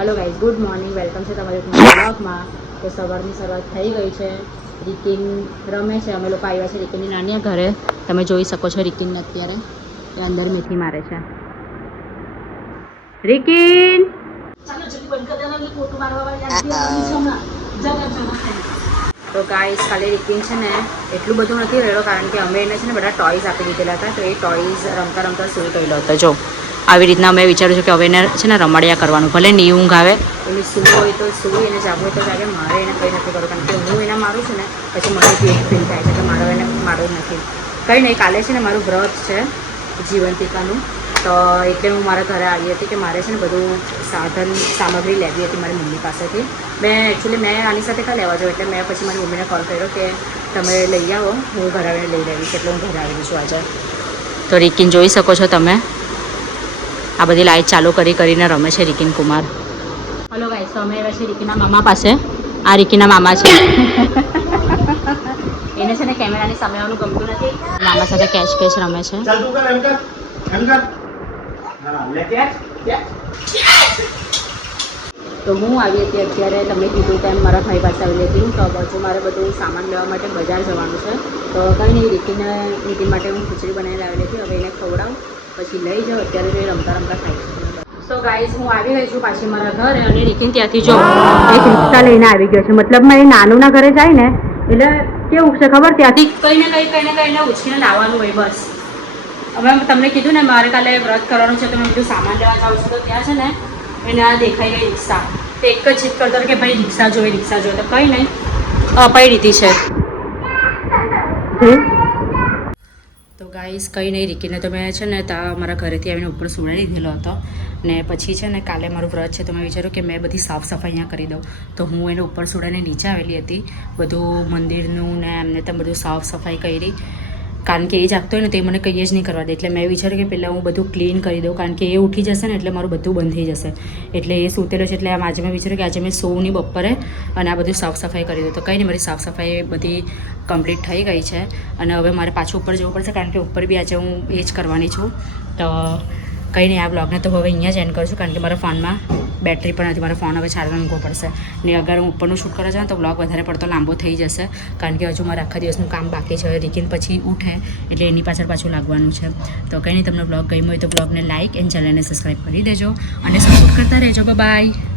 Hello guys, good morning, welcome છે તમારું બ્લોગમાં। તો સવારની શરૂઆત થઈ ગઈ છે। રિકિન રમે છે, અમે લોકો આવ્યા છે રિકિનની નાની ઘરે। તમે જોઈ શકો છો રિકિનને અત્યારે એ અંદર મેથી મારે છે। રિકિન ચાલો જલ્દી બંધ કર દેના, એટલે ફોટો મારવા વાળી આવી છે હમણાં। તો ગાઈસ કાલે રિકિન છે ને એટલું બધું નથી રહેલો, કારણ કે અમે એને છે ને બધા ટોયઝ આપી દીધેલા હતા। તો એ ટોયઝ રમતા રમતા સૂઈ ગયેલો હતો। જો આવી રીતના અમે વિચાર્યું છે કે હવે એને છે ને રમાડ્યા કરવાનું, ભલે ની ઊંઘ આવે, એને સૂવું હોય તો સૂવું, એને જાગવું હોય તો જાગે। મારે એને કંઈ નથી કરવું, કારણ કે હું એને મારું છું ને પછી મને ગિલ્ટ ફીલ થાય છે કે મારો એને મારું નથી। કંઈ નહીં, કાલે છે ને મારું વ્રત છે જીવંતિકાનું, તો એટલે હું મારા ઘરે આવી હતી કે મારે છે ને બધું સાધન સામગ્રી લેવી હતી મારી મમ્મી પાસેથી। મેં આની સાથે કાં લેવા જાઉં, એટલે મેં પછી મારી મમ્મીને કોલ કર્યો કે તમે લઈ આવો, હું ઘરે આવીને લઈ લેવીશ। એટલે હું ઘરે આવી છું આજે। તો રિકિન જોઈ શકો છો તમે, આ બધી લાઈટ ચાલુ કરીને રમે છે રિકિન કુમાર। હલો ગાઈસ, તો અમે આવ્યા છે રિકિના મામા પાસે। આ રિકિના મામા છે। એને છે ને કેમેરાની સામે આવવાનું ગમતું નથી, મામા સાથે કેચ રમે છે। તો હું આવી હતી અત્યારે, તમને કીધું તેમ મારા ભાઈ પાસે આવેલી હતી। તો બાજુ મારે બધું સામાન લેવા માટે બજાર જવાનું છે। તો કંઈ નહીં, રિકિન માટે હું ખીચડી બનાવી લાવેલી હતી, હવે એને ખવડાવું પછી લઈ જાઉં। અત્યારે તો એ રમતા રમતા ખાઈ છે। સો ગાઈઝ, હું આવી ગઈ છું પાછી મારા ઘરે, અને રિકિન ત્યાંથી જો એક રિક્ષા લઈને આવી ગયો છે। મતલબમાં એ નાનુના ઘરે જાય ને એટલે કેવું છે ખબર, ત્યાંથી કંઈ ને કંઈ ઉછીને લાવવાનું હોય બસ। હવે તમને કીધું ને મારે કાલે વ્રત કરવાનું છે, તો મેં બધું સામાન લેવા જાઉં છું। તો ત્યાં છે ને એને આ દેખાઈ ગઈ રિક્ષા, તો એક જ જીત કરતો કે ભાઈ રિક્ષા જોઈએ। તો કંઈ નહીં, અપાઈ દીધી છે। તો ગાઈસ કંઈ નહીં, રિકીને તો મેં છે ને ત્યાં મારા ઘરેથી આવીને ઉપર સુડાવી દીધેલો હતો, ને પછી છે ને કાલે મારું વ્રત છે, તો મેં વિચાર્યું કે મેં બધી સાફ સફાઈ અહીંયા કરી દઉં। તો હું એને ઉપર સુડાઈને નીચે આવેલી હતી, બધું મંદિરનું ને એમને તેમ બધું સાફ સફાઈ કરી, કારણ કે એ જાગતો હોય ને તો એ મને કંઈ જ નહીં કરવા દે। એટલે મેં વિચાર્યું કે પહેલાં હું બધું ક્લીન કરી દઉં, કારણ કે એ ઉઠી જશે ને એટલે મારું બધું બંધ થઈ જશે। એટલે એ સૂતેલો છે, એટલે આજે મેં વિચાર્યું કે આજે મેં સૌની બપોરે અને આ બધું સાફ સફાઈ કરી દઉં। તો કંઈ નહીં, મારી સાફ સફાઈ બધી કમ્પ્લીટ થઈ ગઈ છે, અને હવે મારે પાછું ઉપર જવું પડશે, કારણ કે ઉપર બી આજે હું એ જ કરવાની છું। તો કંઈ નહીં, આ બ્લોગને તો હવે અહીંયા જ એન્ડ કરું છું, કારણ કે મારા ફોનમાં બેટરી પણ નથી, મારો ફોન હવે ચાર્જમાં મૂકવો પડશે। ને અગર હું ઉપરનું શૂટ કરવા જાઉં તો બ્લોગ વધારે પડતો લાંબો થઈ જશે, કારણ કે હજુ મારે આખા દિવસનું કામ બાકી છે। રિકિન પછી ઉઠે એટલે એની પાછળ લાગવાનું છે। તો કંઈ નહીં, તમને બ્લોગ ગમ્યો હોય તો બ્લોગને લાઇક એન્ડ ચેનલને સબસ્ક્રાઈબ કરી દેજો, અને સપોર્ટ કરતા રહેજો। બાય।